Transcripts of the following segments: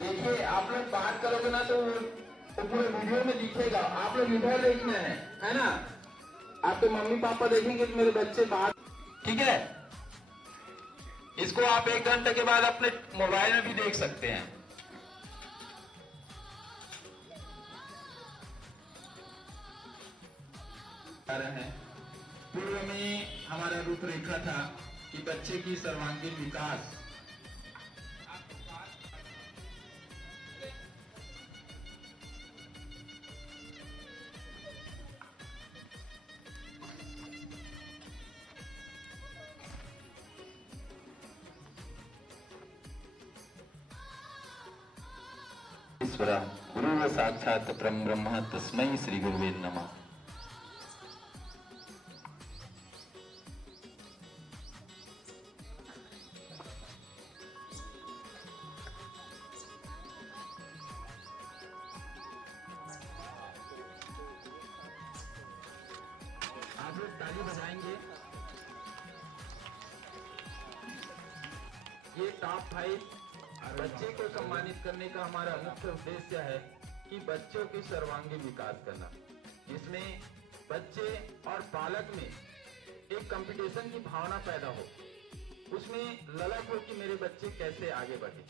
देखिए आप लोग बात करोगे ना तो पूरे वीडियो में दिखेगा, आप लोग इधर देखना है ना। आपके मम्मी पापा देखेंगे कि मेरे बच्चे बात, ठीक है। इसको आप 1 घंटे के बाद अपने मोबाइल में भी देख सकते हैं। पूर्व में हमारा रूपरेखा था कि बच्चे की सर्वांगीण विकास। ईश्वर गुरु साक्षात परम ब्रह्म तस्मै श्री गुरुवे नमः। आप लोग ताली बजाएंगे। ये टॉप 5 बच्चे को सम्मानित करने का हमारा मुख्य उद्देश्य है कि बच्चों के सर्वांगीण विकास करना, जिसमें बच्चे और पालक में एक कंपटीशन की भावना पैदा हो, उसमें ललक हो कि मेरे बच्चे कैसे आगे बढ़े,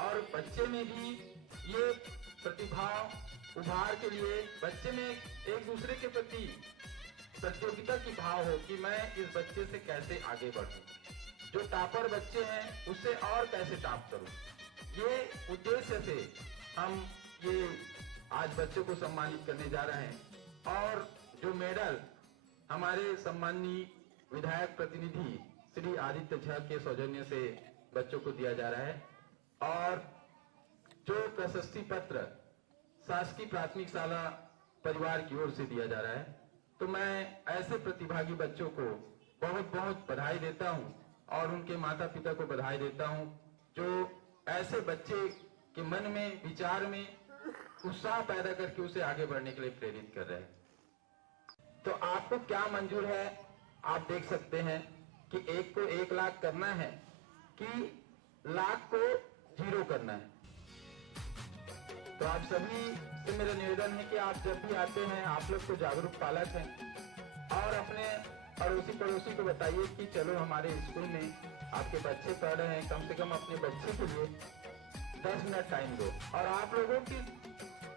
और बच्चे में भी ये प्रतिभा उभार के लिए बच्चे में एक दूसरे के प्रति प्रतियोगिता की भाव हो कि मैं इस बच्चे से कैसे आगे बढ़ूं, जो टॉपर बच्चे हैं उससे और कैसे टॉप करूं। ये उद्देश्य से हम ये आज बच्चों को सम्मानित करने जा रहे हैं। और जो मेडल हमारे सम्माननीय विधायक प्रतिनिधि श्री आदित्य झा के सौजन्य से बच्चों को दिया जा रहा है, और जो प्रशस्ति पत्र शासकीय प्राथमिक शाला परिवार की ओर से दिया जा रहा है। तो मैं ऐसे प्रतिभागी बच्चों को बहुत बहुत बधाई देता हूं और उनके माता पिता को बधाई देता हूं, जो ऐसे बच्चे के मन में विचार में उत्साह पैदा करके उसे आगे बढ़ने के लिए प्रेरित कर रहे हैं। तो आपको क्या मंजूर है, आप देख सकते हैं कि 1 को 1 लाख करना है कि लाख को 0 करना है। तो आप सभी से मेरा निवेदन है कि आप जब भी आते हैं, आप लोग तो जागरूक पालक हैं, और अपने अड़ोसी पड़ोसी को बताइए कि चलो हमारे स्कूल में आपके बच्चे पढ़ रहे हैं, कम से कम अपने बच्चे के लिए 10 मिनट टाइम दो। और आप लोगों की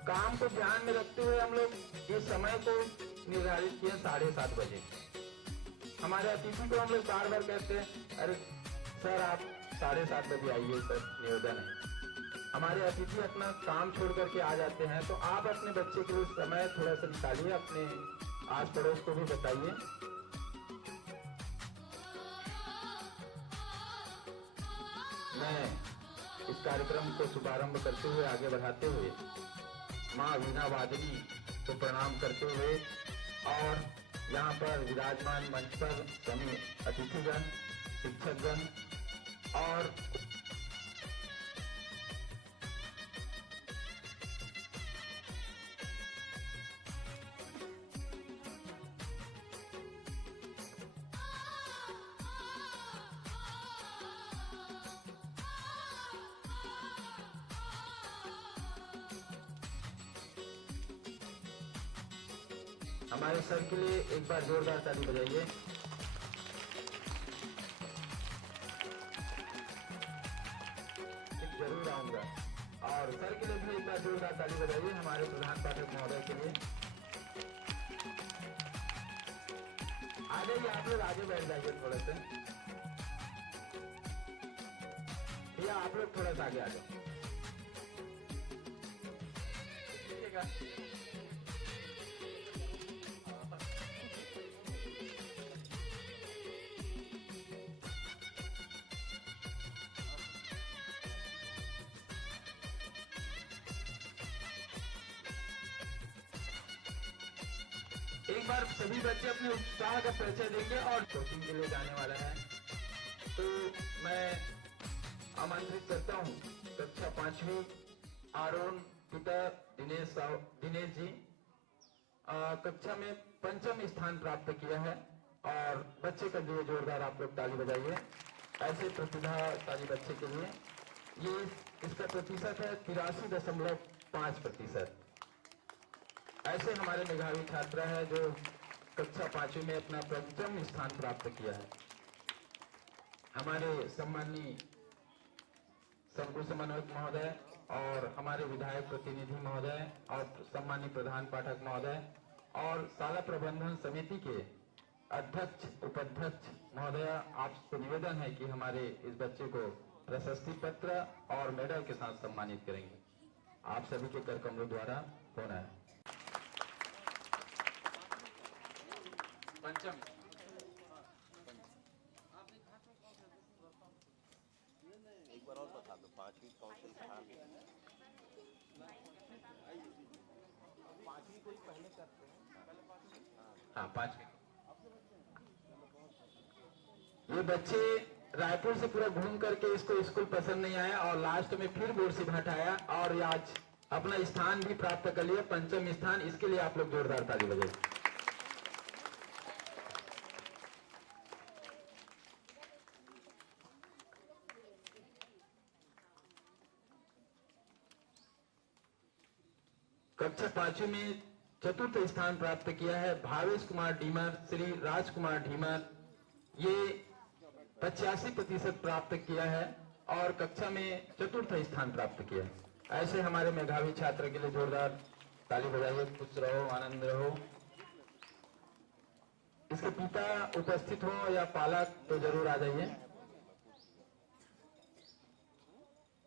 काम को ध्यान में रखते हुए हम लोग इस समय को निर्धारित किए 7:30 बजे। हमारे अतिथि को हम लोग बार बार कहते हैं, अरे सर आप 7:30 बजे आइए सर, निवेदन है। हमारे अतिथि अपना काम छोड़ करके आ जाते हैं, तो आप अपने बच्चे के लिए समय थोड़ा सा निकालिए, अपने आस पड़ोस को भी बताइए। मैं इस कार्यक्रम को शुभारंभ करते हुए, आगे बढ़ाते हुए माँ वीणा वादनी को प्रणाम करते हुए, और यहाँ पर विराजमान मंच पर सभी अतिथिगण, शिक्षकगण और हमारे सर के लिए एक बार जोरदार ताली बजाइए। जरूर आऊंगा, और सर के लिए भी एक बार जोरदार ताली बजाइए हमारे प्रधान पाठक महोदय के लिए। आ जाइए आप लोग, आगे बैठ जाइए थोड़ा सा। भैया आप लोग थोड़ा सा आगे आ जाओ। एक बार सभी बच्चे अपने उत्साह का परिचय देंगे और कोचिंग के लिए जाने वाला है। तो मैं आमंत्रित करता हूँ कक्षा 5वीं आरोन पिता दिनेश जी, कक्षा में 5म स्थान प्राप्त किया है, और बच्चे के लिए जोरदार आप लोग ताली बजाइए ऐसे प्रतिभाशाली बच्चे के लिए। ये इसका प्रतिशत है 83.5%। ऐसे हमारे मेधावी छात्रा है जो कक्षा 5वीं में अपना प्रथम स्थान प्राप्त किया है। हमारे सम्माननीय संकुल समन्वयक महोदय और हमारे विधायक प्रतिनिधि महोदय और सम्माननीय प्रधान पाठक महोदय और शाला प्रबंधन समिति के अध्यक्ष उपाध्यक्ष महोदय, आपसे निवेदन है कि हमारे इस बच्चे को प्रशस्ति पत्र और मेडल के साथ सम्मानित करेंगे। आप सभी के कर कमलों द्वारा होना है। पंचम एक बार और बता दो, 5वीं कौन से स्थान में? 5वीं कोई पहले करते हैं, हाँ 5वीं। ये बच्चे रायपुर से पूरा घूम करके इसको स्कूल पसंद नहीं आया और लास्ट में फिर बोर्ड से हटाया और आज अपना स्थान भी प्राप्त कर लिया, पंचम स्थान। इसके लिए आप लोग जोरदार ताली बजाइए। कक्षा 5वीं में चतुर्थ स्थान प्राप्त किया है भावेश कुमार ढीमर, श्री राजकुमार ढीमर। ये 85% प्राप्त किया है और कक्षा में चतुर्थ स्थान प्राप्त किया है। ऐसे हमारे मेधावी छात्र के लिए जोरदार ताली बजाइए। खुश रहो, आनंद रहो। इसके पिता उपस्थित हो या पालक तो जरूर आ जाइए।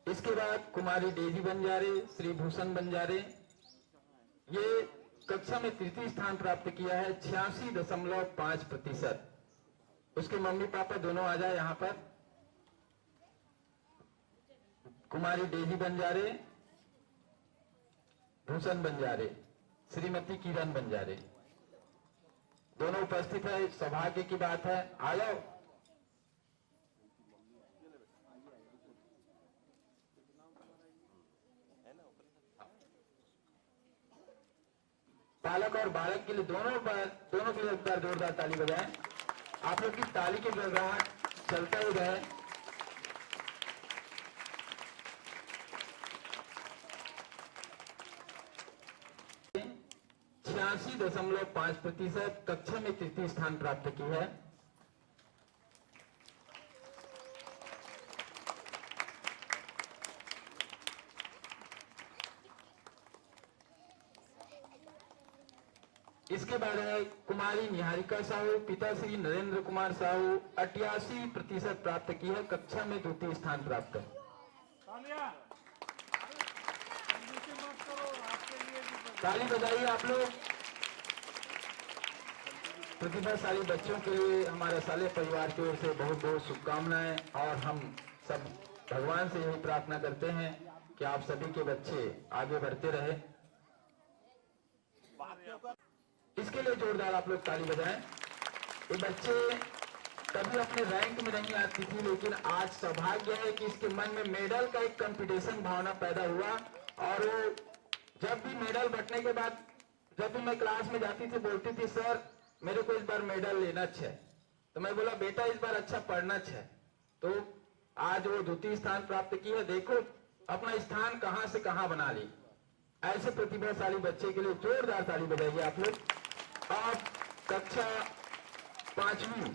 इसके बाद कुमारी डेजी बंजारे, श्री भूषण बंजारे, ये कक्षा में तृतीय स्थान प्राप्त किया है 86.5%। उसके मम्मी पापा दोनों आ जाए यहाँ पर। कुमारी डेजी बंजारे, भूषण बंजारे, श्रीमती किरण बंजारे दोनों उपस्थित है। सौभाग्य की बात है, आ जाओ। पालक और बालक के लिए दोनों के लिए एक बार जोरदार ताली बजाएं। आप लोग की ताली के गड़गड़ाहट चलता ही रहे। छियासी 86.5% कक्षा में तृतीय स्थान प्राप्त की है। इसके बाद है कुमारी निहारिका साहू, पिता श्री नरेंद्र कुमार साहू, 88% प्राप्त की है, कक्षा में द्वितीय स्थान प्राप्त है। ताली बजाइए आप लोग। प्रतिभाशाली बच्चों के लिए हमारे साले परिवार की ओर से बहुत बहुत शुभकामनाएं और हम सब भगवान से यही प्रार्थना करते हैं कि आप सभी के बच्चे आगे बढ़ते रहे। इसके लिए जोरदार आप लोग ताली बजाएं। ये बच्चे कभी अपने रैंक में नहीं आती थी, लेकिन आज सौभाग्य है कि इसके मन में मेडल का एक कंपटीशन भावना पैदा हुआ और वो जब भी मेडल बंटने के बाद जब भी मैं क्लास में जाती थी बोलती थी, सर मेरे को इस बार मेडल लेना है। तो मैं बोला बेटा इस बार अच्छा पढ़ना है। तो आज वो द्वितीय स्थान प्राप्त की है। देखो अपना स्थान कहां से कहां बना ली। ऐसे प्रतिभाशाली बच्चे के लिए जोरदार ताली बजाइए आप लोग। आप कक्षा 5वीं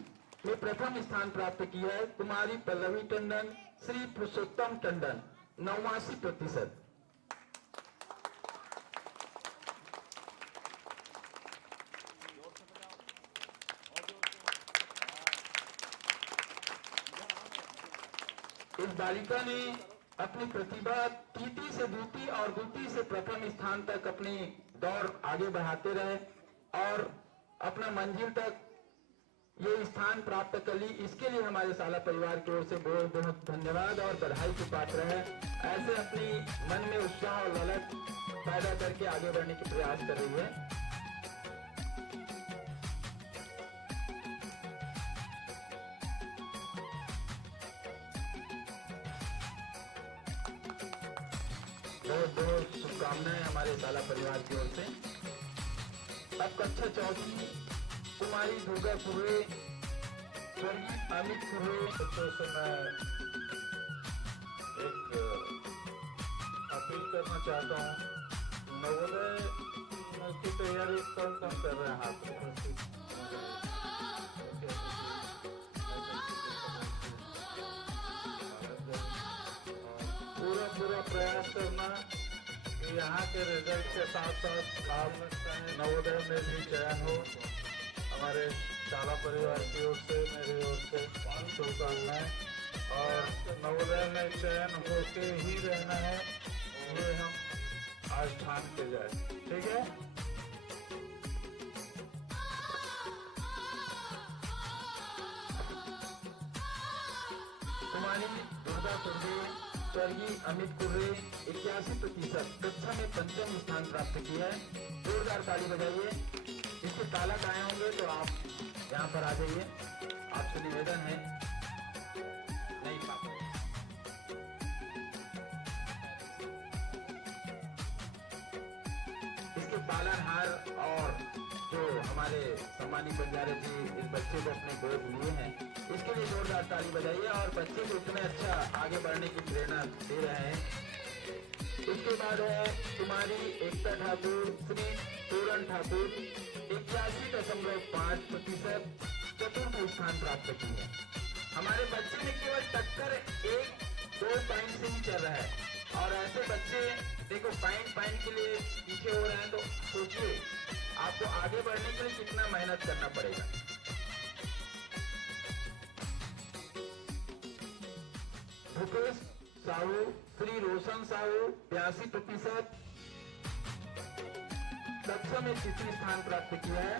में प्रथम स्थान प्राप्त किया है कुमारी पल्लवी टंडन, श्री पुरुषोत्तम टंडन, 89%। इस बालिका ने अपनी प्रतिभा तृतीय से द्वितीय और द्वितीय से प्रथम स्थान तक अपनी दौड़ आगे बढ़ाते रहे और अपना मंजिल तक ये स्थान प्राप्त कर ली। इसके लिए हमारे शाला परिवार की ओर से बहुत बहुत धन्यवाद और बधाई के पात्र है। ऐसे अपनी मन में उत्साह और ललक पैदा करके आगे बढ़ने की प्रयास कर रही है। बहुत बहुत शुभकामनाएं हमारे शाला परिवार की ओर से। अब कक्षा 4वीं कुमारी दुर्गा कुर्रे, स्वर्गीय अमित कुर्रे बच्चों से मैं एक अपील करना चाहता हूँ, नवोदय की तैयारी कौन कौन कर रहे हैं हाथ पूरा प्रयास करना कि यहाँ के रिजल्ट के साथ साथ आप नवोदय में भी चयन हो। हमारे शाला परिवार की ओर से, मेरी ओर से शुभकामनाएं। और नवोदय में चयन होके ही रहना है, ये हम आज ठान के जाए। ठीक है। कुमारी दुर्गा कुर्रे, स्वर्गीय अमित कुर्रे 81% कक्षा में 5म स्थान प्राप्त किया है। जोरदार ताली बजाइए। इसके तालक आए होंगे तो आप यहाँ पर आ जाइए। आपसे निवेदन है। नहीं पापा, इसके पालनहार और जो हमारे सम्मानित बंजारे जी इस बच्चे को अपने गोद लिए हैं, इसके लिए जोरदार ताली बजाइए। और बच्चे को इतना अच्छा आगे बढ़ने की प्रेरणा दे रहे हैं। इसके बाद है कुमारी एकता ठाकुर, श्री पूरन ठाकुर 81.5% चतुर्थ स्थान प्राप्त की है। हमारे बच्चे ने केवल टक्कर 1-2 पॉइंट से ही चल रहा है। और ऐसे बच्चे देखो पॉइंट के लिए पीछे हो रहे हैं, तो सोचिए आपको आगे बढ़ने के लिए कितना मेहनत करना पड़ेगा। भूपेश साहू, श्री रोशन साहू 82% कक्षा में 3रा स्थान प्राप्त किया है।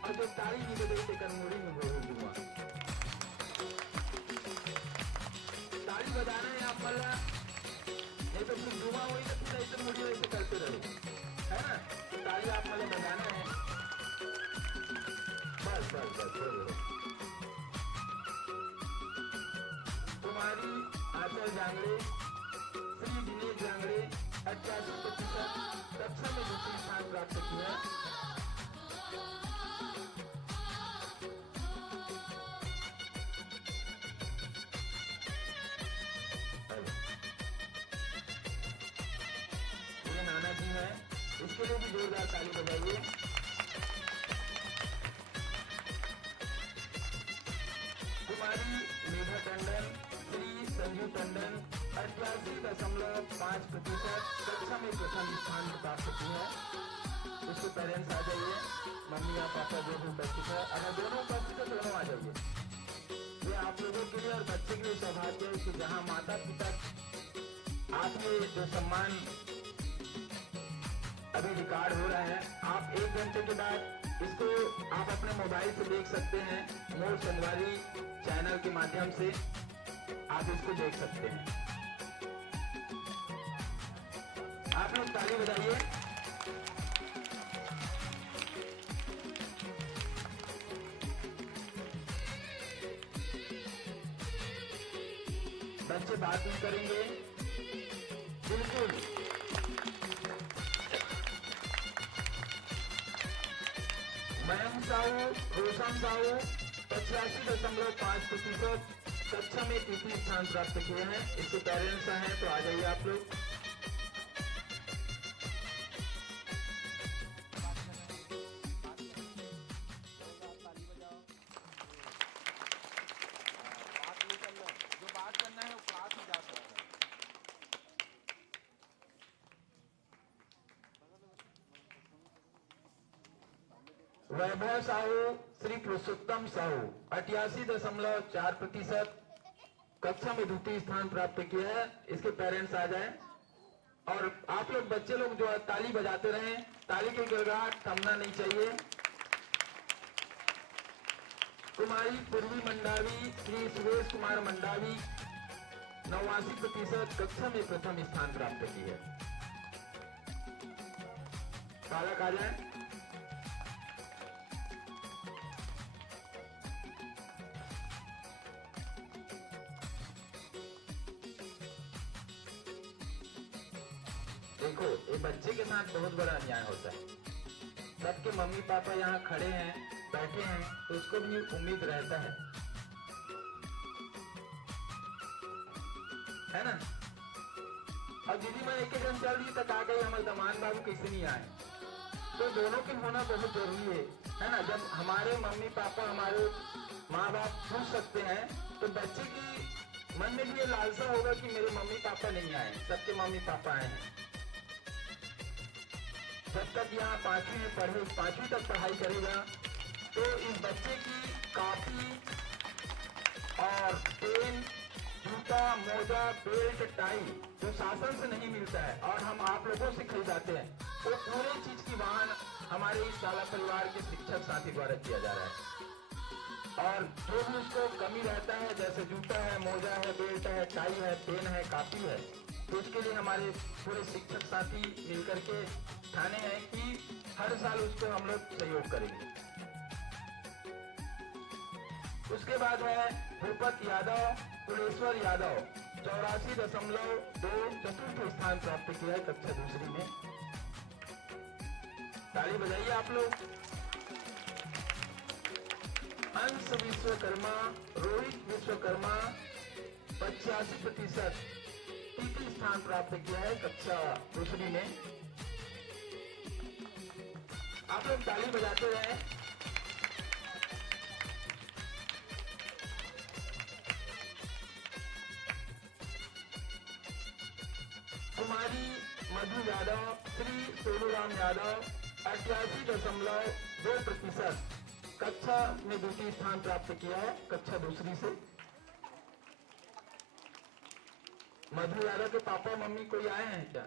और जो तारी नहीं बदल के कन्मोड़ी में बोलो जुआ ताली बजाना है आप मल्ला, नहीं तो फिर जुआ हुई तो फिर ऐसे मुड़ी वैसे करते रहो, है ना। तो ताली आप मल्ला बजाना है। बस कुमारी आचार्य जांगड़े, श्री दिनेश जांगड़े 88% कक्षा में 2रा स्थान प्राप्त किया। ये नाना जी है, इसके लिए भी जोरदार ताली बजाइए। कुमारी मेघा टंडन, श्री संजू टंडन 88.5% कक्षा में 1म स्थान प्राप्त की है। इसके पेरेंट्स आ जाइए, मम्मी या पापा जो भी उपस्थित है, अगर दोनों उपस्थित है दोनों आ जाइए। ये आप लोगों के लिए और बच्चे के लिए सौभाग्य है कि जहाँ माता पिता आपने जो सम्मान अभी रिकॉर्ड हो रहा है, आप 1 घंटे के बाद इसको आप अपने मोबाइल से देख सकते हैं। मोर संगवारी चैनल के माध्यम से आप इसको देख सकते हैं। आप लोग ताली बजाइए। बच्चे बात नहीं करेंगे, बिल्कुल। मयंक साहू, रोशन साहू 85.5% कक्षा में 3रा स्थान प्राप्त किए हैं। इसके पेरेंट्स हैं तो आ जाइए आप लोग। वैभव साहू, श्री पुरुषोत्तम साहू 88.4% कक्षा में 2रा स्थान प्राप्त किया है। इसके पेरेंट्स आ जाएं। और आप लोग बच्चे लोग जो ताली बजाते रहें, ताली की गड़गड़ाहट थमना नहीं चाहिए। कुमारी पूर्वी मंडावी, श्री सुरेश कुमार मंडावी 89% कक्षा में 1म स्थान प्राप्त की है। बालक आ जाए। देखो ये बच्चे के साथ बहुत बड़ा अन्याय होता है। सबके मम्मी पापा यहाँ खड़े हैं, बैठे हैं, तो उसको भी उम्मीद रहता है ना। और दीदी मैं एक जन चल रही तक आ गई, हमारे दमान बाबू कैसे नहीं आए। तो दोनों के होना बहुत जरूरी है ना। जब हमारे मम्मी पापा, हमारे माँ बाप पूछ सकते हैं, तो बच्चे की मन में भी ये लालसा होगा कि मेरे मम्मी पापा नहीं आए, सबके मम्मी पापा आए हैं। जब तक यहाँ 5वीं में पढ़े, 5वीं तक पढ़ाई करेगा, तो इस बच्चे की कॉपी और पेन, जूता, मोजा, बेल्ट, टाई जो शासन से नहीं मिलता है और हम आप लोगों से खरीदाते हैं, तो पूरे चीज की वहन हमारे इस शाला परिवार के शिक्षक साथी द्वारा किया जा रहा है। और जो भी उसको कमी रहता है, जैसे जूता है, मोजा है, बेल्ट है, टाई है, पेन है, कॉपी है, तो उसके लिए हमारे पूरे शिक्षक साथी मिलकर के ठाने हैं कि हर साल उसको हम लोग सहयोग करेंगे। उसके बाद है भूपत यादव, कुलेश्वर यादव 84.2 चतुर्थ स्थान प्राप्त किया है कक्षा दूसरी में। ताली बजाइए आप लोग। अंश विश्वकर्मा, रोहित विश्वकर्मा 85% तृतीय स्थान प्राप्त किया है कक्षा दूसरी में। आप लोग ताली बजाते रहे। कुमारी मधु यादव, श्री सोनूराम यादव 88.2% कक्षा में द्वितीय स्थान प्राप्त किया है कक्षा दूसरी से। मधु यादव के पापा मम्मी कोई आए हैं क्या?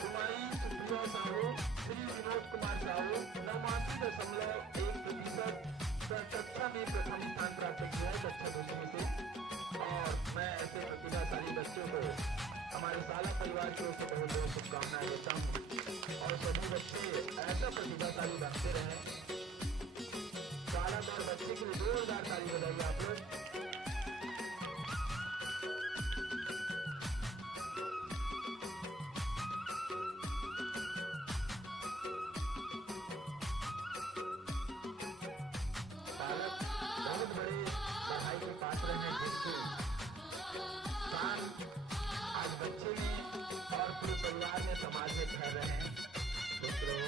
कुमारी सुप्रिया साहू, श्री विनोद कुमार साहू 89.1% कक्षा में प्रथम स्थान प्राप्त किया है कक्षा दूसरी से। और मैं ऐसे प्रतिभाशाली बच्चों को हमारे शाला परिवार की ओर से बहुत बहुत शुभकामनाएं देता हूँ और सभी बच्चे ऐसा प्रतिभाशाली बनते रहे। शाला और बच्चे के लिए जोरदार ताली बजाइए आप लोग। बालक बहुत बड़े पढ़ाई के पात्र हैं, जिसके स्थान आज बच्चे में और पूरे परिवार में, समाज में ठहर रहे हैं। दूसरों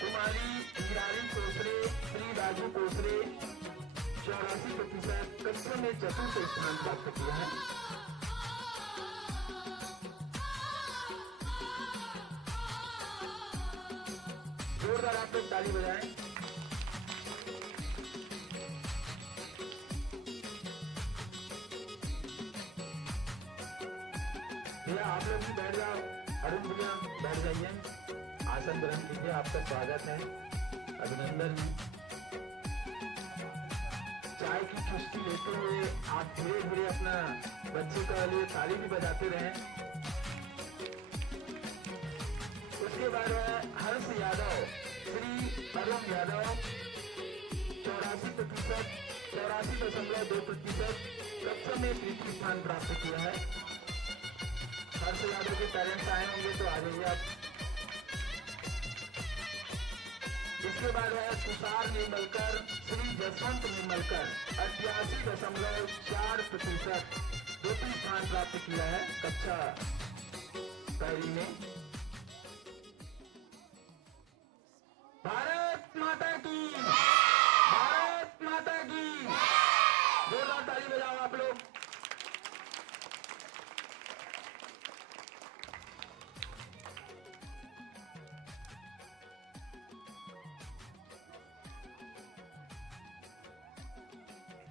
कुमारी हीरारी कोसरे, श्री राजू कोसरे 84% कक्षा में चतुर्थ स्थान प्राप्त किया है। जोरदार आप लोग ताली बजाएं। भैया आप लोग भी बैठ जाओ। अरुण भैया बैठ जाइए, आसन ग्रहण कीजिए। आपका स्वागत है, अभिनंदन है। चाय की चुस्की लेते हुए आप धीरे धीरे अपना बच्चे का लिए ताली भी बजाते रहें। उसके बाद है हर्ष यादव, श्री अरुण यादव 84.2% कक्षा में तृतीय स्थान प्राप्त किया है। हर्ष यादव के पेरेंट्स आए होंगे तो आ जाइए आप। इसके बाद है तुषार निर्मलकर, श्री जसवंत निर्मलकर 88.4% द्वितीय स्थान प्राप्त किया है कक्षा पहली में। भारत माता की, भारत माता की। जोरदार ताली बजाओ आप लोग।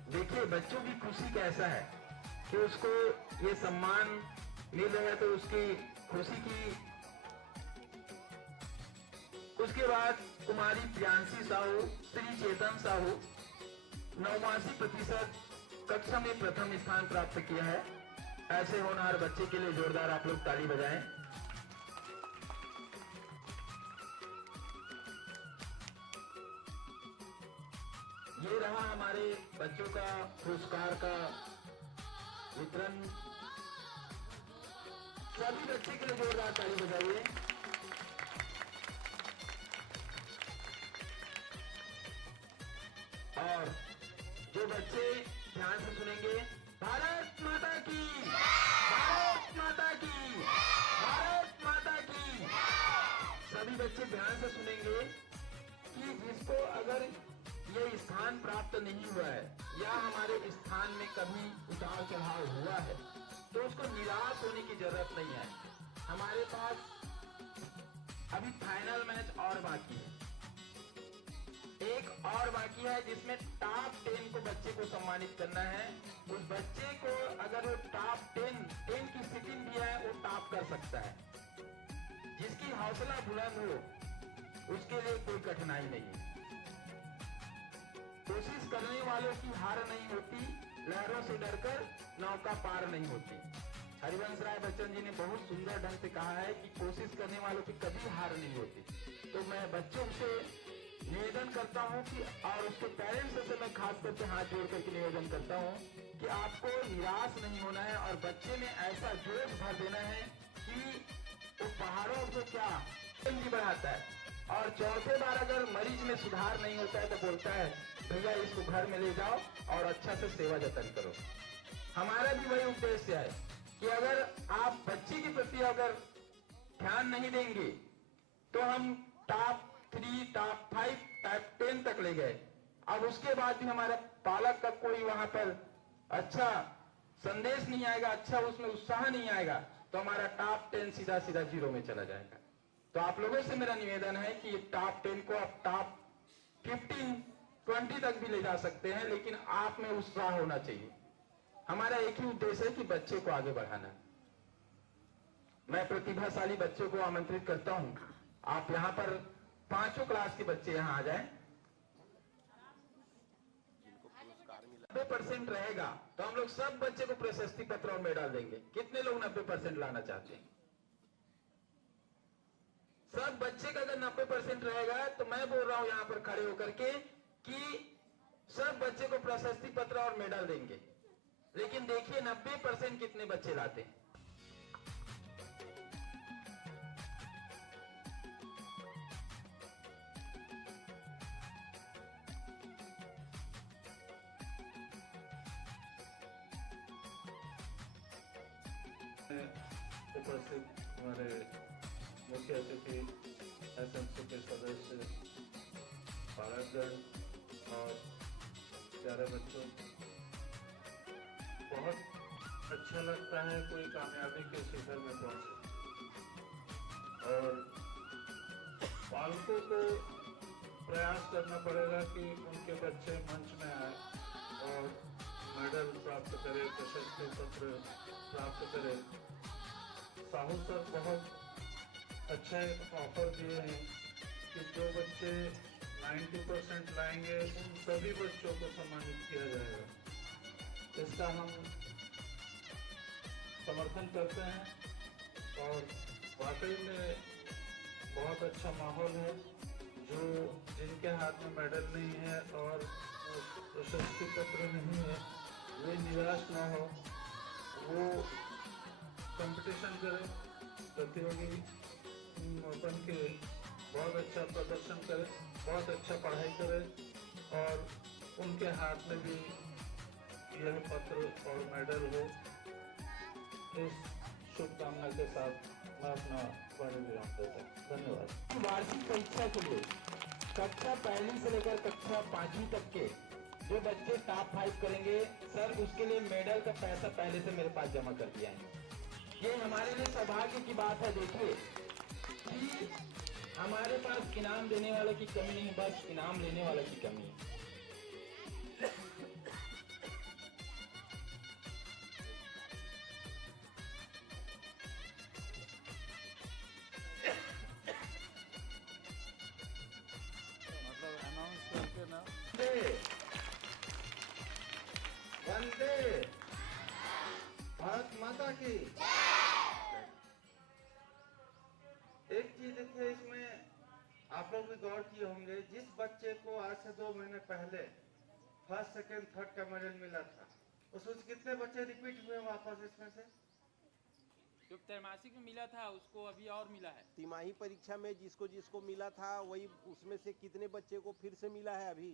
देखिए बच्चों की खुशी कैसा है कि उसको ये सम्मान मिल रहा है, तो उसकी खुशी की। उसके बाद कुमारी प्रियांशी साहू, श्री चेतन साहू 89% कक्षा में प्रथम स्थान प्राप्त किया है। ऐसे होनहार बच्चे के लिए जोरदार आप लोग ताली बजाएं। ये रहा हमारे बच्चों का पुरस्कार का वितरण। सभी बच्चे के लिए जोरदार ताली बजाइए। और जो बच्चे ध्यान से सुनेंगे, भारत माता की, भारत माता की, भारत माता की। सभी बच्चे ध्यान से सुनेंगे कि जिसको अगर ये स्थान प्राप्त नहीं हुआ है या हमारे स्थान में कभी उतार चढ़ाव हुआ है तो उसको निराश होने की जरूरत नहीं है। हमारे पास अभी फाइनल मैच और बाकी है, एक और बाकी है जिसमें टॉप 10 को बच्चे को सम्मानित करना है। उस बच्चे को अगर वो टॉप 10 की सिटिंग भी है वो टॉप कर सकता है। जिसकी हौसला बुलंद हो उसके लिए कोई कठिनाई नहीं है। कोशिश करने वालों की हार नहीं होती, लहरों से डरकर नौका पार नहीं होती। हरिवंश राय बच्चन जी ने बहुत सुंदर ढंग से कहा है कि कोशिश करने वालों की कभी हार नहीं होती। तो मैं बच्चों से निवेदन करता हूं कि और उसके पेरेंट्स से मैं खास करके हाथ जोड़ करके निवेदन करता हूं कि आपको निराश नहीं होना है और बच्चे में ऐसा जोश भर देना है कि वो पहाड़ों को क्या भी बढ़ाता है। और चौथे बार अगर मरीज में सुधार नहीं होता है तो बोलता है भैया इसको घर में ले जाओ और अच्छा से सेवा जतन करो। हमारा भी वही उद्देश्य है कि अगर आप बच्चे के प्रति अगर ध्यान नहीं देंगे तो हम टॉप 3, टॉप 5, टॉप 10 तक ले गए। अब उसके बाद भी हमारा पालक का कोई वहां पर अच्छा संदेश नहीं आएगा, अच्छा उसमें उत्साह नहीं आएगा तो हमारा टॉप 10 सीधा सीधा 0 में चला जाएगा। तो आप लोगों से मेरा निवेदन है कि ये टॉप 10 को आप टॉप 15, 20 तक भी ले जा सकते हैं, लेकिन आप में उत्साह होना चाहिए। हमारा एक ही उद्देश्य है कि बच्चे को आगे बढ़ाना। मैं प्रतिभाशाली बच्चों को आमंत्रित करता हूं, आप यहां पर 5 क्लास के बच्चे यहां आ जाएं। 90% रहेगा तो हम लोग सब बच्चे को प्रशस्ति पत्र और मेडल देंगे। कितने लोग 90% लाना चाहते हैं? सब बच्चे का अगर 90% रहेगा तो मैं बोल रहा हूं यहां पर खड़े होकर के कि सब बच्चे को प्रशस्ति पत्र और मेडल देंगे। लेकिन देखिए 90% कितने बच्चे लाते हैं। उपस्थित हमारे मुख्य अतिथि एसएमसी के सदस्य, पालकगण और प्यारे बच्चों, बहुत अच्छा लगता है कोई कामयाबी के शिखर में पहुंचे और पालकों को प्रयास करना पड़ेगा कि उनके बच्चे मंच में आए और मेडल प्राप्त करें, प्रशस्ति पत्र प्राप्त करें। साहू सर बहुत अच्छा एक ऑफर दिए हैं कि जो बच्चे 90% लाएंगे उन सभी बच्चों को सम्मानित किया जाएगा। इसका हम समर्थन करते हैं और वाकई में बहुत अच्छा माहौल है। जो जिनके हाथ में मेडल नहीं है और प्रशस्ति पत्र नहीं है वे निराश ना हो, वो कंपटीशन करें, प्रतियोगी बन के बहुत अच्छा प्रदर्शन करें, बहुत अच्छा पढ़ाई करें और उनके हाथ में भी यह पत्र और मेडल हो। इस शुभकामना के साथ मैं अपना वाणी विराम देता हूँ। धन्यवाद। वार्षिक परीक्षा के लिए कक्षा 1 से लेकर कक्षा 5वीं तक के जो बच्चे टॉप 5 करेंगे सर, उसके लिए मेडल का पैसा पहले से मेरे पास जमा कर दिया है। ये हमारे लिए सौभाग्य की बात है। देखिए कि हमारे पास इनाम देने वाले की कमी नहीं, बस इनाम लेने वाले की कमी है। माता की। एक चीज देखिए, इसमें आप लोग भी गौर किए होंगे, जिस बच्चे को आज से 2 महीने पहले फर्स्ट सेकंड थर्ड का मेडल मिला था, उसमें कितने बच्चे रिपीट हुए वापस इसमें से? जो त्रैमासिक में मिला था उसको अभी और मिला है। तिमाही परीक्षा में जिसको जिसको मिला था वही, उसमें से कितने बच्चे को फिर से मिला है अभी?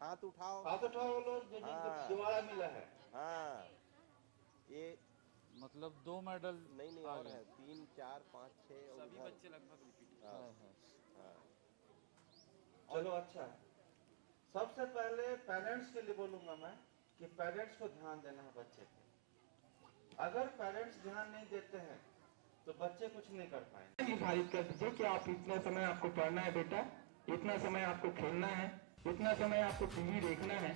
हाथ उठाओ। हाथ उठाओ वो लोग जो हाँ। दोबारा मिला है। हाँ, ये मतलब 2 मेडल नहीं आ और गए। है 3 4 5 6 और सभी उधर। बच्चे लगभग रिपीट। हाँ, हाँ। हाँ। चलो अच्छा है। सबसे पहले पेरेंट्स के लिए बोलूंगा मैं कि पेरेंट्स को ध्यान देना है बच्चे पे। अगर पेरेंट्स ध्यान नहीं देते हैं तो बच्चे कुछ नहीं कर पाएंगे। निर्धारित कर दीजिए कि आप इतना समय आपको पढ़ना है बेटा, इतना समय आपको खेलना है, इतना समय आपको टीवी देखना है।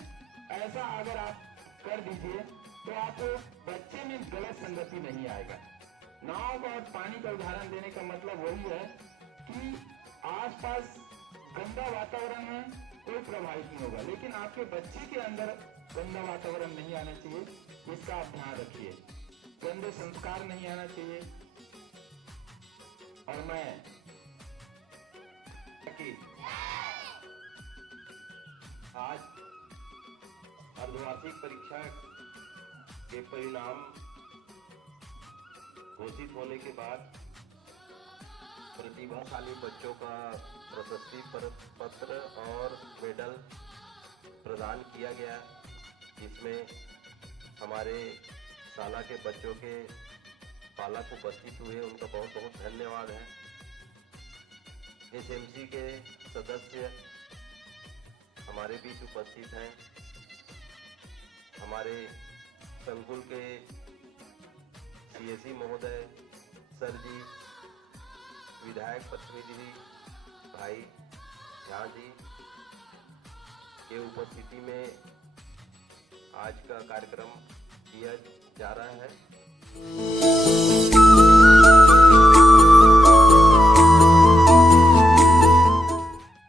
ऐसा अगर आप कर दीजिए तो आपको बच्चे में गलत संगति नहीं आएगा। नाव और पानी का उदाहरण देने का मतलब वही है कि आसपास गंदा वातावरण है, कोई प्रभावित नहीं होगा, लेकिन आपके बच्चे के अंदर गंदा वातावरण नहीं आना चाहिए, इसका आप ध्यान रखिए। गंदे संस्कार नहीं आना चाहिए। और मैं आज अर्धवार्षिक परीक्षा के परिणाम घोषित होने के बाद प्रतिभाशाली बच्चों का प्रशस्ति पत्र और मेडल प्रदान किया गया, जिसमें हमारे शाला के बच्चों के पालक उपस्थित हुए, उनका बहुत बहुत धन्यवाद है। एसएमसी के सदस्य हमारे बीच उपस्थित हैं। हमारे संकुल के सीएससी महोदय सर जी, विधायक प्रतिनिधि भाई झा जी के उपस्थिति में आज का कार्यक्रम किया जा रहा है।